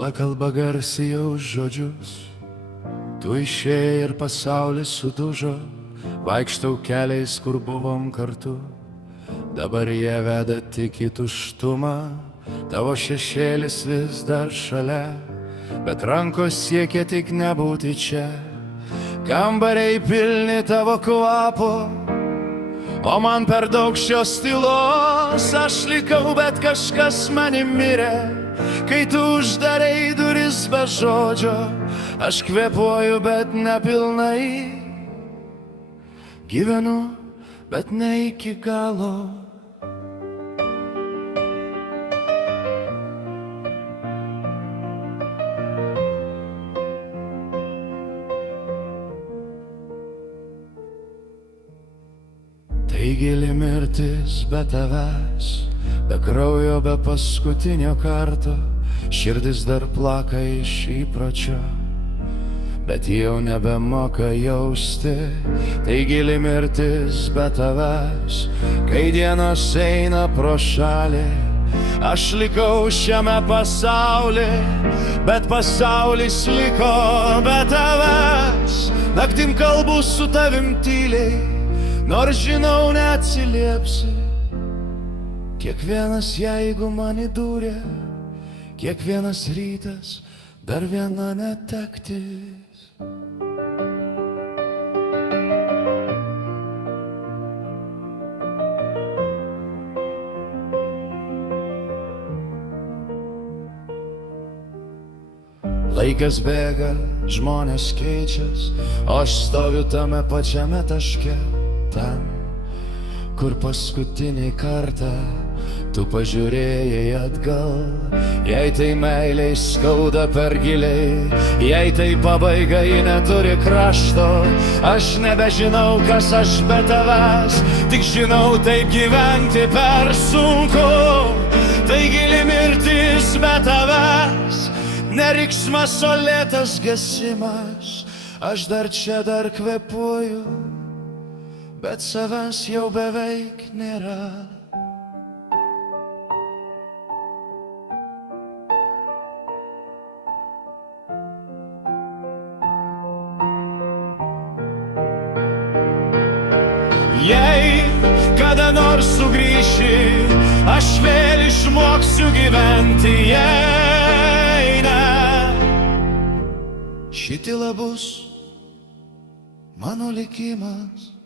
Tyla kalba garsiai jau žodžius, tu išėjai ir pasaulis sudužo, vaikštau keliais, kur buvom kartu, dabar jie veda tik į tuštumą, tavo šešėlis vis dar šalia, bet rankos siekia tik nebūti čia. Kambariai pilni tavo kvapo, o man per daug šios tylos, aš likau, bet kažkas mani mirė. Kai tu uždarei duris be žodžio, aš kvėpuoju, bet nepilnai. Gyvenu, bet ne iki galo. Tai gili mirtis be tavęs, be kraujo, be paskutinio karto, širdis dar plaka iš įpročio, bet jau nebemoka jausti. Tai gili mirtis be tavęs, kai dienos eina pro šalį, aš likau šiame pasauly, bet pasaulis liko be tavęs. Naktim kalbu su tavim tyliai, nors žinau neatsiliepsi. Kiekvienas jeigu man įdūrė, kiekvienas rytas dar viena netektis. Laikas bėga, žmonės keičias, o aš stoviu tame pačiame taške, ten, kur paskutinį kartą tu pažiūrėjai atgal. Jei tai meiliai skauda per giliai, jei tai pabaiga ji neturi krašto, aš nebežinau, kas aš be tavęs, tik žinau, taip gyventi per sunku. Tai gili mirtis be tavęs, ne riksmas, o lėtas gesimas. Aš dar čia, dar kvėpuoju, bet savęs jau beveik nėra. Jei kada nors sugrįši, aš vėl išmoksiu gyventi, jei ne, ši tyla bus mano likimas.